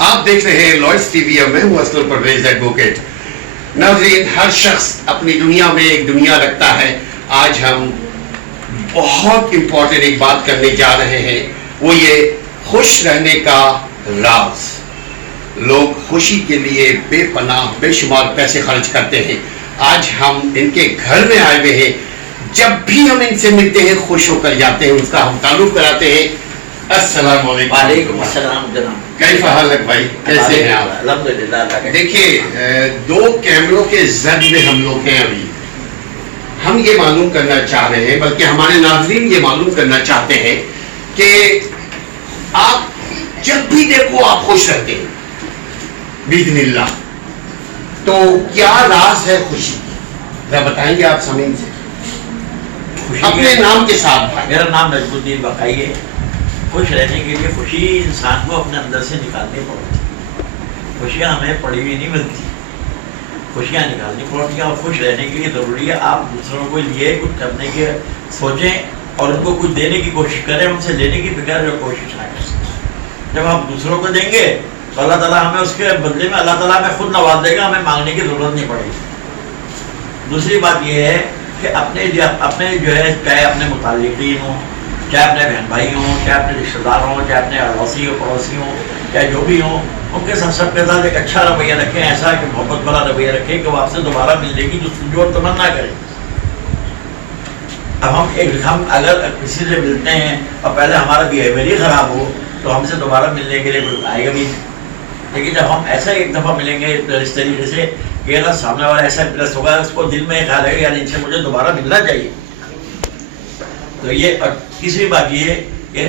آپ دیکھ رہے ہیں لوئس ٹی وی، میں ہوں اسلم پرویز ایڈوکیٹ۔ ناظرین، ہر شخص اپنی دنیا میں ایک دنیا رکھتا ہے۔ آج ہم بہت امپورٹنٹ ایک بات کرنے جا رہے ہیں، وہ یہ خوش رہنے کا راز۔ لوگ خوشی کے لیے بے پناہ بے شمار پیسے خرچ کرتے ہیں۔ آج ہم ان کے گھر میں آئے ہوئے ہیں، جب بھی ہم ان سے ملتے ہیں خوش ہو کر جاتے ہیں، اس کا ہم تعارف کراتے ہیں۔ السلام علیکم۔ وعلیکم السلام جناب۔ کیف حالک بھائی، کیسے ہیں آپ؟ الحمدللہ۔ دیکھیے، دو کیمروں کے زد میں ہم لوگ ہیں ابھی۔ ہم یہ معلوم کرنا چاہ رہے ہیں، بلکہ ہمارے ناظرین یہ معلوم کرنا چاہتے ہیں کہ آپ جب بھی دیکھو آپ خوش رہتے ہیں باذن اللہ، تو کیا راز ہے خوشی کی؟ ذرا بتائیں گے آپ سامعین سے اپنے نام کے ساتھ؟ میرا نام نجم الدین بقائی ہے۔ خوش رہنے کے لیے خوشی انسان کو اپنے اندر سے نکالنی پڑتی ہے۔ خوشیاں ہمیں پڑی ہوئی نہیں ملتی، خوشیاں نکالنی پڑتی ہیں، اور خوش رہنے کے لیے ضروری ہے آپ دوسروں کو لیے کچھ کرنے کے سوچیں اور ان کو کچھ دینے کی کوشش کریں، ان سے لینے کی بغیر جو کوشش نہ کریں۔ جب آپ دوسروں کو دیں گے تو اللہ تعالیٰ ہمیں اس کے بدلے میں اللہ تعالیٰ ہمیں خود نواز دے گا، ہمیں مانگنے کی ضرورت نہیں پڑے گی۔ دوسری بات یہ ہے کہ اپنے جو ہے، چاہے اپنے متعلقین ہوں، چاہے اپنے بہن بھائی ہوں، چاہے اپنے رشتہ دار ہوں، چاہے اپنے اڑوسی ہو پڑوسی ہوں، چاہے جو بھی ہوں، ان کے ساتھ سب کے ساتھ ایک اچھا رویہ رکھیں، ایسا کہ محبت والا رویہ رکھیں کہ وہ آپ سے دوبارہ ملنے کی جو تمنا کریں۔ اب ہم اگر کسی سے ملتے ہیں اور پہلے ہمارا بیہیویئر ہی خراب ہو تو ہم سے دوبارہ ملنے کے لیے کوئی آئے گا بھی نہیں۔ لیکن جب ہم ایسا ایک دفعہ ملیں گے اس طریقے سے کہ نا سامنے والا ایسا امپریس ہوگا، اس کو دل میں خیال ہے یعنی ان سے مجھے دوبارہ ملنا چاہیے۔ تو یہ، اور تیسری بات یہ کہ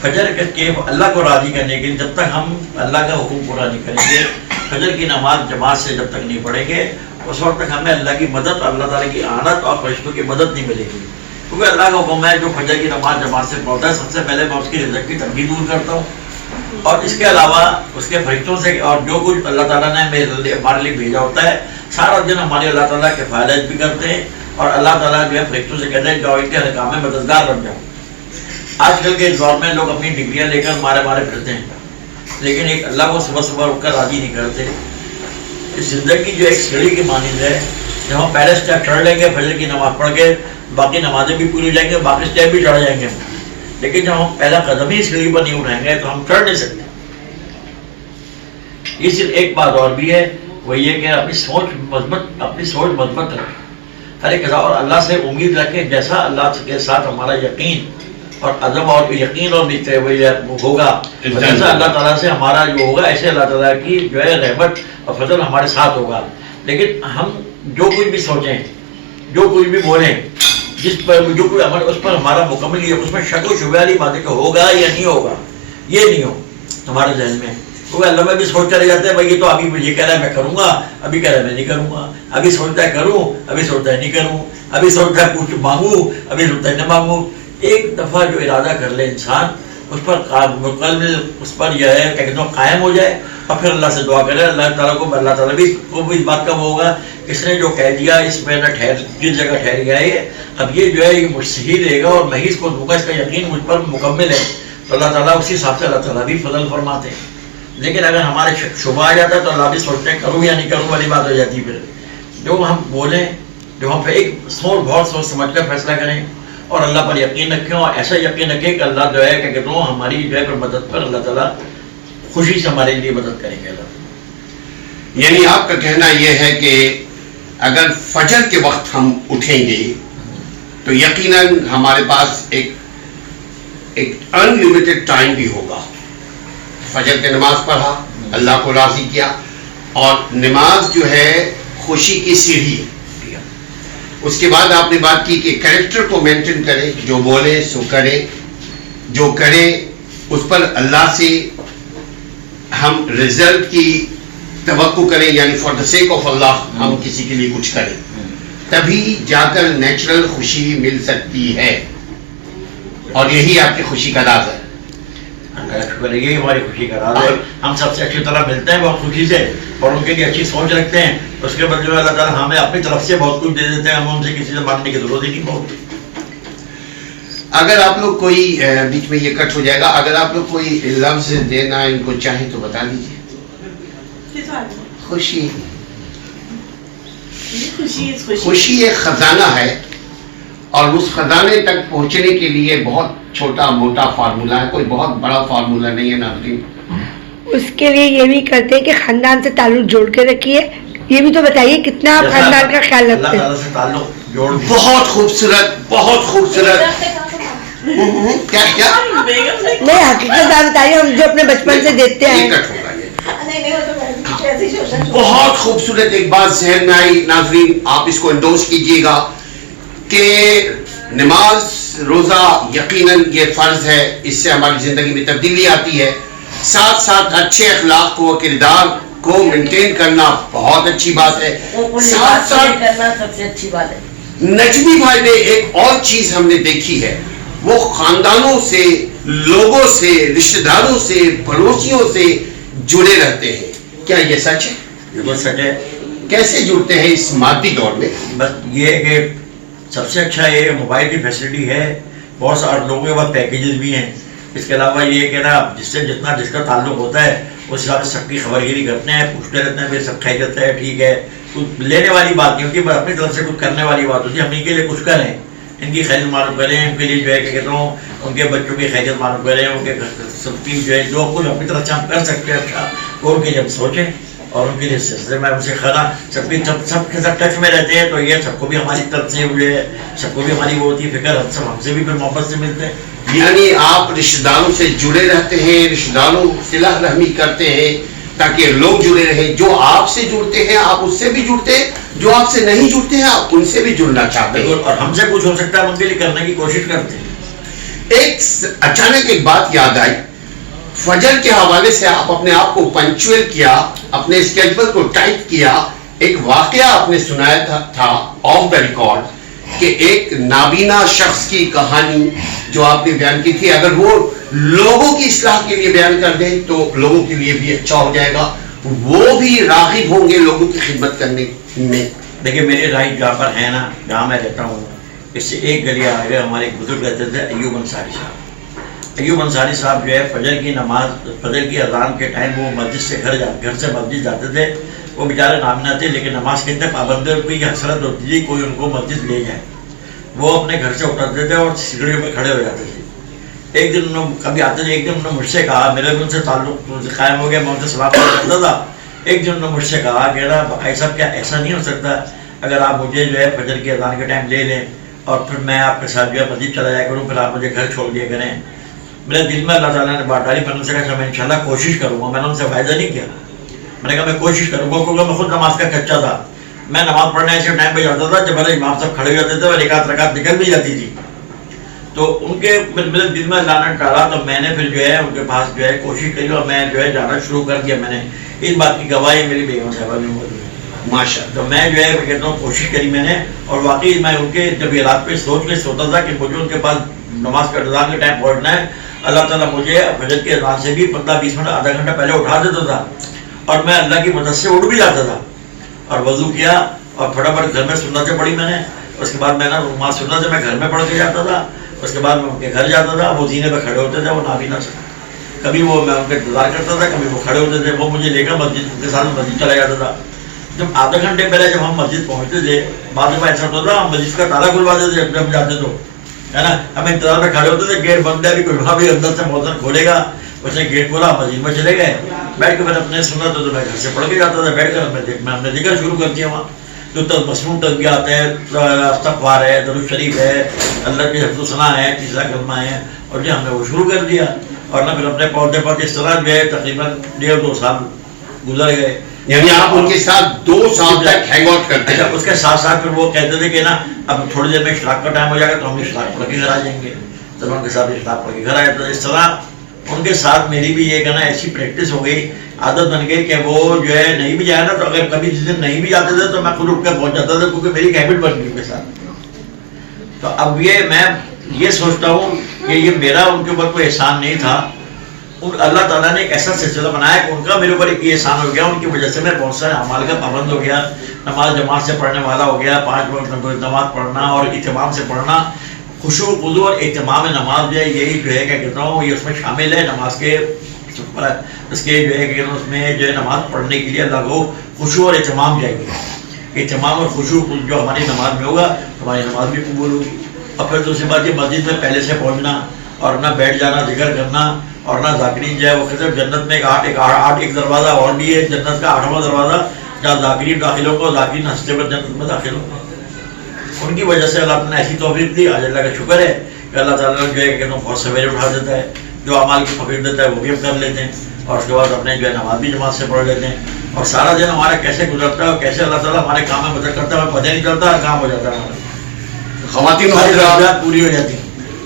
فجر کے اللہ کو راضی کرنے کے لیے جب تک ہم اللہ کا حکم پورا نہیں کریں گے، فجر کی نماز جماعت سے جب تک نہیں پڑھیں گے، اس وقت تک ہمیں اللہ کی مدد اور اللہ تعالیٰ کی آنت اور فرشتوں کی مدد نہیں ملے گی۔ کیونکہ اللہ کا حکم ہے جو فجر کی نماز جماعت سے پڑھتا ہے، سب سے پہلے میں اس کی رزق کی تنگی دور کرتا ہوں، اور اس کے علاوہ اس کے فرشتوں سے اور جو کچھ اللہ تعالیٰ نے ہمارے لیے بھیجا ہوتا ہے، سارا دن ہمارے اللہ تعالیٰ کے فائدہ بھی کرتے ہیں، اور اللہ تعالیٰ جو ہے فرشتوں سے کہتے ہیں جاؤ ان کے ہر کام میں مددگار بن جاؤ۔ آج کل کے دور میں لوگ اپنی ڈگریاں لے کر مارے پھرتے ہیں، لیکن ایک اللہ کو صبح صبح اٹھ کر راضی نہیں کرتے۔ اس زندگی جو ایک سیڑھی کی مانند ہے، جب ہم پہلے اسٹیپ چڑھ لیں گے فجر کی نماز پڑھ کے، باقی نمازیں بھی پوری ہو جائیں گے، باقی اسٹیپ بھی چڑھ جائیں گے، لیکن جب ہم پہلا قدم ہی سیڑھی پر نہیں اٹھائیں گے تو ہم چڑھ نہیں سکتے۔ یہ صرف ایک بات اور بھی ہے، وہ یہ کہ اپنی سوچ مثبت رکھیں، ہر ایک اور اللہ سے امید رکھیں، جیسا اللہ کے ساتھ ہمارا یقین اور عزم اور یقین اور ہوگا، جیسا اللہ تعالیٰ سے ہمارا جو ہوگا، ایسے اللہ تعالیٰ کی جو ہے رحمت اور فضل ہمارے ساتھ ہوگا۔ لیکن ہم جو کچھ بھی سوچیں، جو کچھ بھی بولیں، جس پر جو کوئی عمل اس پر ہمارا مکمل یہ اس میں شک و شبہ والی بات ہے کہ ہوگا یا نہیں ہوگا، یہ نہیں ہو ہمارے ذہن میں۔ کیونکہ اللہ میں بھی سوچ کر جاتے ہیں بھائی یہ تو ابھی یہ کہہ رہا ہے میں کروں گا، ابھی کہہ رہا ہے میں نہیں کروں گا، ابھی سوچتا ہے کروں، ابھی سوچتا ہے نہیں کروں، ابھی سوچتا ہے کچھ مانگوں، ابھی سوچتا ہے نہ مانگوں۔ ایک دفعہ جو ارادہ کر لے انسان، اس پر مکمل اس پر یہ ہے کہ قائم ہو جائے، اور پھر اللہ سے دعا کرے اللہ تعالیٰ کو، اللہ تعالیٰ بھی کو بھی اس بات کا وہ ہوگا اس نے جو کہہ دیا اس میں نہ جس جگہ ٹھہر گیا ہے، اب یہ جو ہے یہ مجھ سے ہی رہے گا اور میں ہی اس کو دوں گا، اس کا یقین مجھ پر مکمل ہے، تو اللہ تعالیٰ اسی حساب سے اللہ تعالیٰ بھی فضل فرماتے ہیں۔ لیکن اگر ہمارے شبہ آ جاتا ہے تو اللہ بھی سوچتے ہیں کروں یا نہیں کروں والی بات ہو جاتی ہے۔ پھر جو ہم بولیں، جو ہم ایک بہت سوچ سمجھ کر فیصلہ کریں اور اللہ پر یقین رکھیں، اور ایسا یقین رکھیں کہ اللہ جو ہے کہ کہتے ہیں ہماری جو ہے مدد پر اللہ تعالیٰ خوشی سے ہمارے لیے مدد کریں گے اللہ۔ یعنی آپ کا کہنا یہ ہے کہ اگر فجر کے وقت ہم اٹھیں گے تو یقیناً ہمارے پاس ایک ان لمیٹڈ ٹائم بھی ہوگا۔ فجر کی نماز پڑھا، اللہ کو راضی کیا، اور نماز جو ہے خوشی کی سیڑھی ہے۔ اس کے بعد آپ نے بات کی کہ کریکٹر کو مینٹین کرے، جو بولے سو کرے، جو کرے اس پر اللہ سے ہم رزلٹ کی توقع کریں، یعنی فار دا سیک آف اللہ ہم کسی کے لیے کچھ کریں، تبھی جا کر نیچرل خوشی مل سکتی ہے، اور یہی آپ کی خوشی کا راز ہے۔ یہی ہماری خوشی کا راز ہے۔ ہم سب سے اچھی طرح ملتے ہیں بہت خوشی سے، اور ان کے لیے اچھی سوچ رکھتے ہیں، اس کے بدلے میں اللہ تعالیٰ ہمیں اپنی طرف سے بہت کچھ دے دیتے ہیں، ہم ان سے کسی سے مانگنے کی ضرورت ہی نہیں پڑتی۔ اگر آپ لوگ کوئی بیچ میں یہ کٹ ہو جائے گا, اگر آپ لوگ کوئی لفظ دینا ان کو چاہیں تو بتا دیجیے. خوشی, خوشی ایک خزانہ ہے, اور اس خزانے تک پہنچنے کے لیے بہت چھوٹا موٹا فارمولہ ہے, کوئی بہت بڑا فارمولہ نہیں ہے ناظرین. اس کے لیے یہ بھی کرتے ہیں کہ خاندان سے تعلق جوڑ کے رکھیے. یہ بھی تو بتائیے کتنا آپ خاندان کا خیال اللہ رکھتے ہیں. تعالیٰ سے تعلق جوڑ. بہت خوبصورت, بہت خوبصورت. کیا کیا نہیں, حقیقت بات بتائیے, ہم جو اپنے بچپن سے دیکھتے ہیں. یہ کٹ ہوگا یہ. بہت خوبصورت ایک بات ذہن میں آئی ناظرین, آپ اس کو انڈورس کیجئے گا کہ نماز روزہ یقیناً یہ فرض ہے, اس سے ہماری زندگی میں تبدیلی آتی ہے. ساتھ ساتھ اچھے اخلاق کو, کردار کو مینٹین کرنا بہت اچھی بات ہے. ساتھ ساتھ کرنا سب سے اچھی بات ہے. نجمی بھائی نے ایک اور چیز ہم نے دیکھی ہے, وہ خاندانوں سے, لوگوں سے, رشتہ داروں سے, پڑوسیوں سے جڑے رہتے ہیں. کیا یہ سچ ہے؟ بالکل سچ ہے. کیسے جڑتے ہیں اس مادی دور میں؟ بس یہ ہے کہ سب سے اچھا یہ موبائل کی فیسلٹی ہے, بہت سارے لوگوں کے پاس پیکیجز بھی ہیں. اس کے علاوہ یہ کہ نا جس سے جتنا جس کا تعلق ہوتا ہے اس حساب سے سب کی خبر گیری کرتے ہیں, پوچھتے رہتے ہیں, پھر سب خیریت ہے, ٹھیک ہے. کچھ لینے والی بات نہیں ہوتی, بس اپنی طرف سے کچھ کرنے والی بات ہوتی ہے. ہم ان کے لیے کچھ کریں, ان کی خیریت معلوم کریں, ان کے لیے جو ہے کہ کہتا ہوں ان کے بچوں کی خیریت معلوم کریں, ان کے سب کی جو ہے جو کچھ اپنی طرف سے ہم کر سکتے ہیں اچھا وہ ان کے لیے ہم سوچیں, اور ان کے لیے سلسلے میں ان سے خلا سب کے ساتھ ٹچ میں رہتے ہیں. تو یہ سب کو بھی ہماری طرف سے جو ہے سب کو بھی ہماری وہ ہوتی ہے فکر, ہم سب ہم سے بھی پھر محبت سے ملتے ہیں. یعنی آپ رشتہ داروں سے جڑے رہتے ہیں, رشتہ داروں صلہ رحمی کرتے ہیں تاکہ لوگ جڑے رہیں. جو آپ سے جڑتے ہیں آپ اس سے بھی جڑتے ہیں, جو آپ سے نہیں جڑتے ہیں آپ ان سے بھی جڑنا چاہتے ہیں, اور ہم سے کچھ ہو سکتا ہے ہم ان کے لیے کرنے کی کوشش کرتے ہیں. ایک اچانک ایک بات یاد آئی, فجر کے حوالے سے آپ اپنے آپ کو پنچوئل کیا, اپنے اسکیجول کو ٹائپ کیا. ایک واقعہ آپ نے سنایا تھا آف دا ریکارڈ کہ ایک نابینا شخص کی کہانی جو آپ نے بیان کی تھی, اگر وہ لوگوں کی اصلاح کے لیے بیان کر دیں تو لوگوں کے لیے بھی اچھا ہو جائے گا, وہ بھی راغب ہوں گے لوگوں کی خدمت کرنے میں. دیکھیں میرے رائٹ جہاں پر ہے نا, جہاں میں رہتا ہوں, اس سے ایک گلی آگے ہمارے ایک بزرگ رہتے تھے, ایوب انصاری صاحب. ایوب انصاری صاحب جو ہے فجر کی نماز, فجر کی اذان کے ٹائم وہ مسجد سے گھر سے مسجد جاتے تھے. وہ بیچارے نامنا تھے لیکن نماز کے اتنے پابند کوئی حسرت ہوتی تھی کوئی ان کو مسجد لے جائے. وہ اپنے گھر سے اترتے تھے اور سیڑھیوں پہ کھڑے ہو جاتے تھے. ایک دن انہوں کبھی آتے تھے, ایک دن انہوں نے مجھ سے کہا, میرا بھی ان سے تعلق قائم ہو گیا, میں ان سے سلام کرتا تھا. ایک دن انہوں نے مجھ سے کہا کہ بھائی صاحب کیا ایسا نہیں ہو سکتا اگر آپ مجھے جو ہے فجر کی اذان کے ٹائم لے لیں اور پھر میں آپ کے ساتھ جو ہے مسجد چلا جایا کروں, پھر آپ مجھے گھر چھوڑ دیا کریں. میرے دل میں اللہ تعالیٰ نے بات ڈالی, میں نے ان سے کہا میں انشاءاللہ کوشش کروں گا. میں نے ان سے وعدہ نہیں کیا, میں نے کہا میں کوشش کروں گا, کیونکہ میں خود نماز کا کچا تھا. میں نماز پڑھنے ایسے ٹائم پہ جاتا تھا جب میرے امام صاحب کھڑے ہو جاتے تھے اور ایک آدھ رکعت نکل بھی جاتی تھی. تو ان کے میرے دل میں لعنت ڈالا, تو میں نے پھر جو ہے ان کے پاس جو ہے کوشش کی اور میں جو ہے جانا شروع کر دیا. میں نے اس بات کی گواہی میری بیگم صاحبہ بھی موجود ہے ماشاءاللہ. تو میں جو ہے کہتا ہوں کوشش کری میں نے, اور واقعی میں ان کے جب یہ رات پہ سوچ کے سوتا تھا کہ مجھے ان کے پاس نماز کا اذان کے ٹائم پہنچنا ہے, اللہ تعالیٰ مجھے فجر کے اذان سے بھی 15-20 منٹ آدھا گھنٹہ پہلے اٹھا دیتا تھا, اور میں اللہ کی مدد سے اٹھ بھی جاتا تھا. اور وضو کیا اور فٹافٹ گھر میں سنتیں پڑھی میں نے. اس کے بعد میں نا نماز سنت میں گھر میں پڑھ کے جاتا تھا. اس کے بعد میں ان کے گھر جاتا تھا, وہ زینے پہ کھڑے ہوتے تھے, وہ نابینا سے کبھی وہ میں ان کا انتظار کرتا تھا, کبھی وہ کھڑے ہوتے تھے, وہ مجھے لے کر مسجد ان کے ساتھ مسجد چلا جاتا تھا. جب آدھا گھنٹے پہلے جب ہم مسجد پہنچتے تھے, بعد میں ایسا ہوتا تھا ہم مسجد کا تالا کھلواتے تھے جب ہم جاتے تو, ہے نا, ہم انتظار میں کھڑے ہوتے تھے, گیٹ بند ہے ابھی کوئی وہاں بھی اندر سے موزن کھولے گا. اس نے گیٹ کھولا, مسجد میں چلے گئے, بیٹھ کے میں اپنے سنا تو میں گھر سے پڑھ کے جاتا تھا. بیٹھ کر میں ہم نے ذکر شروع کر دیا. وہاں جو مصنون تسبیحات ہے, استغفار ہے, درود شریف ہے, اللہ کی حمد و ثنا ہے, تیسرا کلمہ ہے, اور جو ہم نے وہ شروع کر دیا. اور نہ پھر اپنے پودے پر اس طرح جو ہے تقریباً 1.5-2 سال گزر گئے. یعنی آپ ان کے ساتھ 2 سال تک ہینگ آؤٹ کرتے ہیں. اس کے ساتھ ساتھ پھر وہ کہتے تھے کہ نا اب تھوڑی دیر میں اشراق کا ٹائم ہو جائے گا تو ہم اشراق پڑھ کے گھر آ جائیں گے. تو ان کے ساتھ اشراق پڑھ کے گھر آئے. تو اس طرح ان کے ساتھ میری بھی یہ کہنا ایسی پریکٹس ہو گئی, عادت بن گئی کہ وہ جو ہے نہیں بھی جائے نا, تو اگر کبھی جس دن نہیں بھی جاتے تھے تو میں خود اٹھ کر پہنچ جاتا تھا, کیونکہ میری ہیبٹ بن گئی ان کے ساتھ. تو اب یہ میں یہ سوچتا ہوں کہ یہ میرا ان کے اوپر کوئی احسان نہیں تھا. اللہ تعالیٰ نے ایک ایسا سلسلہ بنایا کہ ان کا میرے اوپر ایک یہ احسان ہو گیا, ان کی وجہ سے میں بہت سارے اعمال کا پابند ہو گیا, نماز جماعت سے پڑھنے والا ہو گیا, 5 وقت نماز پڑھنا اور اہتمام سے پڑھنا. خشوع خضوع اور اہتمام نماز جو ہے یہی جو ہے کہ کہتا ہوں یہ اس میں شامل ہے نماز کے اس کے جو ہے کہ اس میں جو ہے نماز پڑھنے کے لیے اللہ کو خشوع اور اہتمام چاہیے. اہتمام اور خشوع جو ہماری نماز میں ہوگا ہماری نماز بھی قبول ہوگی. اور پھر دوسری بات یہ مسجد میں پہلے سے پہنچنا اور نہ بیٹھ جانا ذکر کرنا اور نہ ذاکرین جو ہے وہ کہتے ہیں جنت میں ایک دروازہ اور بھی ہے جنت کا 8واں دروازہ جہاں ذاکرین داخل ہو ذاکرین ہنستے ہوئے جنت میں داخل ہو. ان کی وجہ سے اللہ تعالیٰ نے ایسی توفیق دی. آج اللہ کا شکر ہے کہ اللہ تعالیٰ جو ہے کہ بہت سویرے اٹھا دیتا ہے جو اعمال کی توفیق دیتا ہے وہ بھی ہم کر لیتے ہیں اور اس کے بعد اپنے جو ہے نماز بھی جماعت سے پڑھ لیتے ہیں اور سارا دن ہمارا کیسے گزرتا ہے اور کیسے اللہ تعالیٰ ہمارے کام میں مدد کرتا ہے ہمیں پتہ نہیں چلتا اور کام ہو جاتا ہے ہمارا. خواتین و حضرات پوری ہو جاتی ہے.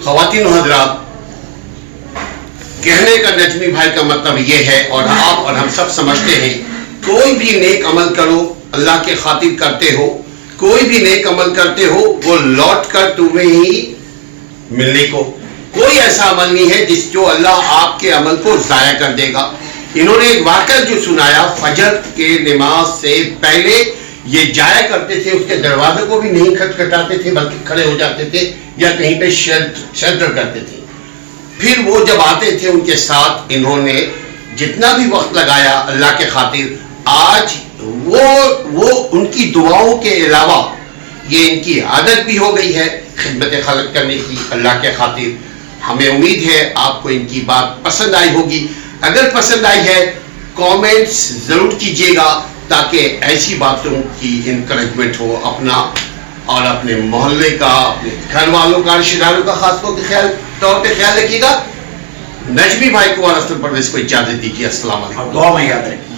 خواتین و حضرات کہنے کا نجمی بھائی کا مطلب یہ ہے اور آپ اور ہم سب سمجھتے ہیں کوئی بھی نیک عمل کرو اللہ کے خاطر کرتے ہو کوئی بھی نیک عمل کرتے ہو وہ لوٹ کر تمہیں ہی ملنے کو کوئی ایسا عمل نہیں ہے جو اللہ آپ کے عمل کو ضائع کر دے گا. انہوں نے ایک واقعہ جو سنایا فجر کے نماز سے پہلے یہ جایا کرتے تھے اس کے دروازے کو بھی نہیں کھٹکھٹاتے تھے بلکہ کھڑے ہو جاتے تھے یا کہیں پہ شیلٹر کرتے تھے. پھر وہ جب آتے تھے ان کے ساتھ انہوں نے جتنا بھی وقت لگایا اللہ کے خاطر آج وہ ان کی دعاؤں کے علاوہ یہ ان کی عادت بھی ہو گئی ہے خدمت خلق کرنے کی اللہ کے خاطر. ہمیں امید ہے آپ کو ان کی بات پسند آئی ہوگی. اگر پسند آئی ہے کامنٹس ضرور کیجیے گا تاکہ ایسی باتوں کی انکریجمنٹ ہو اپنا اور اپنے محلے کا اپنے گھر والوں کا رشتہ داروں کا خاص طور پہ خیال رکھیے گا. نجمی بھائی کو اور اسلم پرویز کو اجازت دیجیے. السلام علیکم. دعا میں یاد رکھیں.